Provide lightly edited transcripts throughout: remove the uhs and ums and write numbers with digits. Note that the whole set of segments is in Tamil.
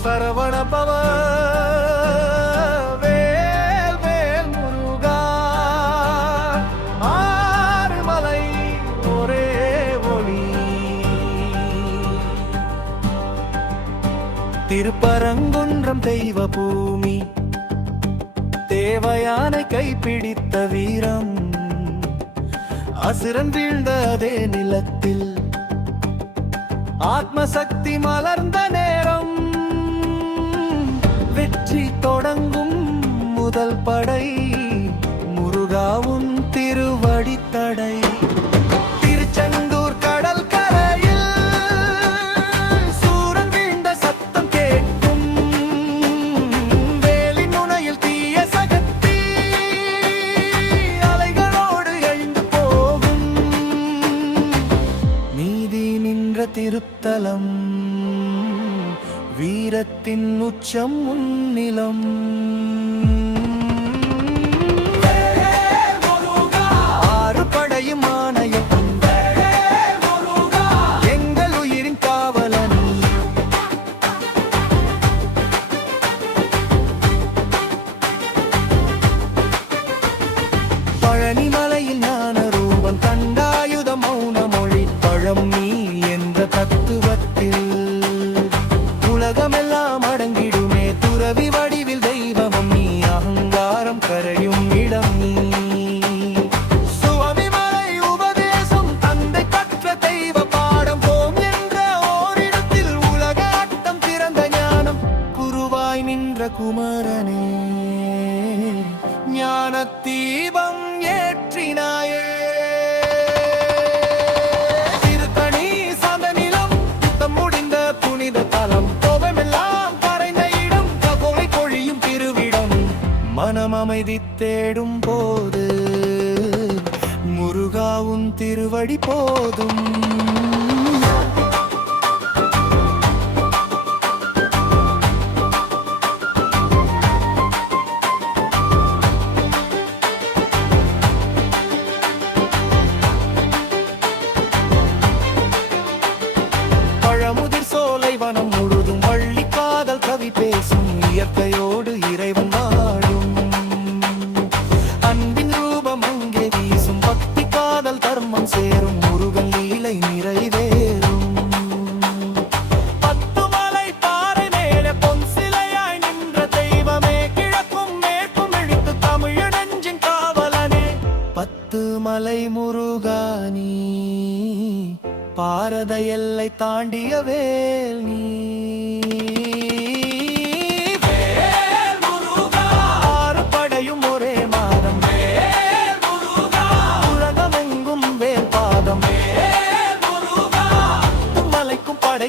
சரவண பவ வேல் வேல் முருகா ஆறுமலை ஒரே ஒளி திருப்பரங்குன்றம் தெய்வ பூமி தேவயானை கைப்பிடித்த வீரம் அசுரன் வீழ்ந்த அதே நிலத்தில் ஆத்மசக்தி மலர்ந்த நேரம் வெற்றி தொடங்கும் முதல் படை முருகாவும் திருவடித்தடை திருச்செந்தூர் கடல் கரையில் சூரன் வீழ்ந்த சத்தம் கேட்கும் வேலின் முனையில் தீய சகத்தி அலைகளோடு எழுந்து போகும் நீதி நின்ற திருத்தலம் வீரத்தின் உச்சம் முன்னிலம் ஆறு படையும் ஆணையம் எங்கள் உயிரின் காவலன் பழனிமலையில் ஞான ரூபம் கண்டாயுத மௌன மொழி பழம் நீ என்ற தத்துவத்தில் உலகமெல்லாம் அடங்கிடுமே துறவி வடிவில் தெய்வமும் நீ அகங்காரம் கரையும் இடம் நீ சுவாமிமலை உபதேசம் தந்தை கற்ற தெய்வ பாடம் போம் என்ற ஓரிடத்தில் உலக ஆட்டம் திறந்த ஞானம் குருவாய் நின்ற குமரனே ஞான தீபம் ஏற்றினாயே மனம் அமைதி தேடும் போது முருகாவும் திருவடி போதும் பழமுதிர் சோலை வனம் முழுதும் வள்ளி காதல் கவி பேசும் இயற்கையோடு இறைவன் வாழும் அன்பின் ரூபம் அங்கே வீசும் பக்தி காதல் தர்மம் சேரும் முருகன் லீலை நிறைவேறும் பத்துமலை பாறை மேலே பொன் சிலையாய் நின்ற தெய்வமே கிழக்கும் மேற்கும் இழுத்து தமிழ் நெஞ்சின் காவலனே பத்து மலை முருகானி பாரத எல்லை தாண்டிய வேல் நீ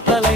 கலை